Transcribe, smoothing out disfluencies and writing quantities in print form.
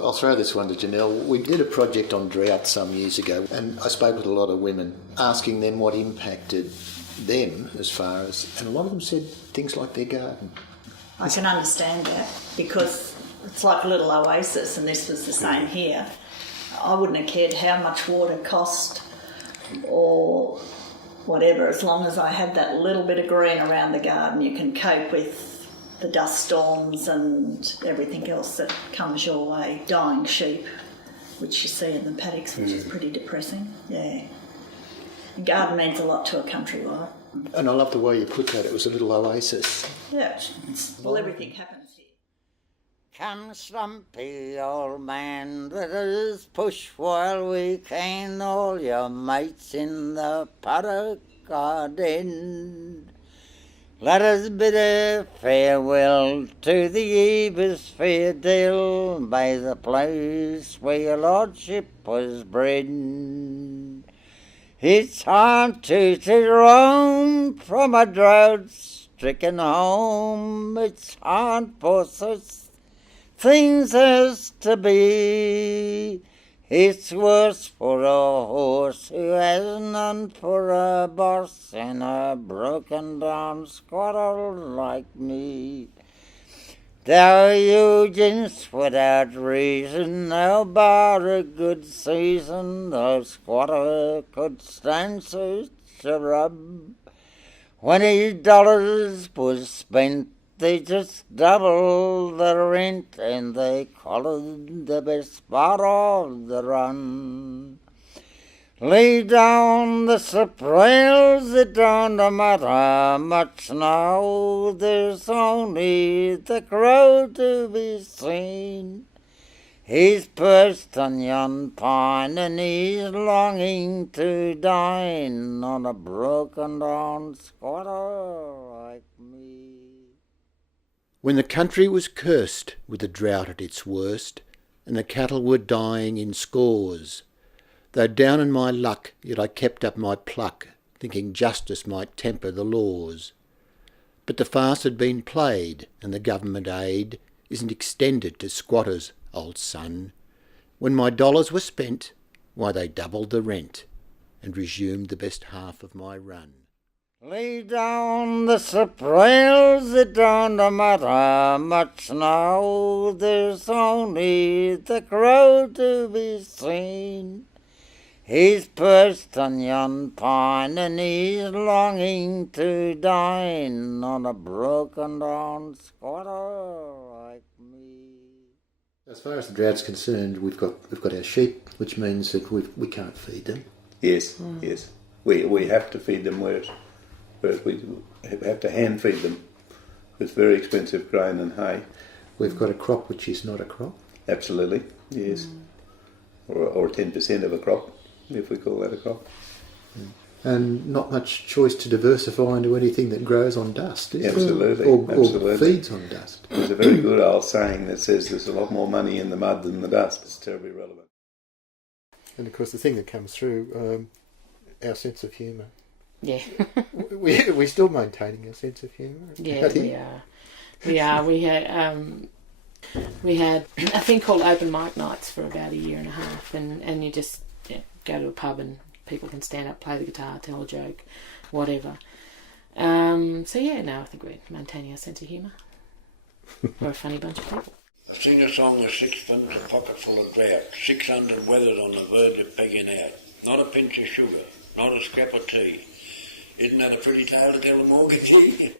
I'll throw this one to Janelle. We did a project on drought some years ago, and I spoke with a lot of women, asking them what impacted them and a lot of them said things like their garden. I can understand that, because it's like a little oasis, and this was the same here. I wouldn't have cared how much water cost or whatever, as long as I had that little bit of green around the garden. You can cope with the dust storms and everything else that comes your way. Dying sheep, which you see in the paddocks, which is pretty depressing. Yeah. The garden means a lot to a country life. And I love the way you put that. It was a little oasis. Yeah. Well, everything happens here. Come, slumpy old man, let us push while we can, all your mates in the paddock garden. Let us bid a farewell to the Eva's fair dale, by the place where your lordship was bred. It's hard to roam from a drought-stricken home, it's hard for such things as to be. It's worse for a horse who has none for a boss, and a broken down squatter like me. Thou Eugenes without reason, thou bar a good season, no squatter could stand such a rub. When his dollars was spent, they just doubled the rent, and they collared the best part of the run. Lay down the slip rails, it don't matter much now, there's only the crow to be seen. He's perched on yon pine, and he's longing to dine on a broken down squatter like me. When the country was cursed with the drought at its worst, and the cattle were dying in scores, though down in my luck, yet I kept up my pluck, thinking justice might temper the laws. But the farce had been played, and the government aid isn't extended to squatters, old son. When my dollars were spent, why they doubled the rent, and resumed the best half of my run. Lay down the slip rails, it don't matter much now, there's only the crow to be seen. He's perched on yon pine, and he's longing to dine on a broken down squatter like me. As far as the drought's concerned, we've got our sheep, which means that we can't feed them. Yes, yes. We have to feed them, whereas we have to hand feed them with very expensive grain and hay. We've got a crop which is not a crop. Absolutely, yes. Or 10% of a crop, if we call that a crop. And not much choice to diversify into anything that grows on dust, is there? Absolutely, or feeds on dust. There's a very good old saying that says there's a lot more money in the mud than the dust. It's terribly relevant. And of course the thing that comes through, our sense of humour. Yeah. We're still maintaining our sense of humour. Yeah, we are. We had a thing called open mic nights for about a year and a half, and you just go to a pub and people can stand up, play the guitar, tell a joke, whatever. I think we're maintaining our sense of humour. We're a funny bunch of people. I sing a song with sixpence, a pocket full of drought, 600 weathers on the verge of pegging out. Not a pinch of sugar, not a scrap of tea. Isn't that a pretty tale to tell a mortgagee?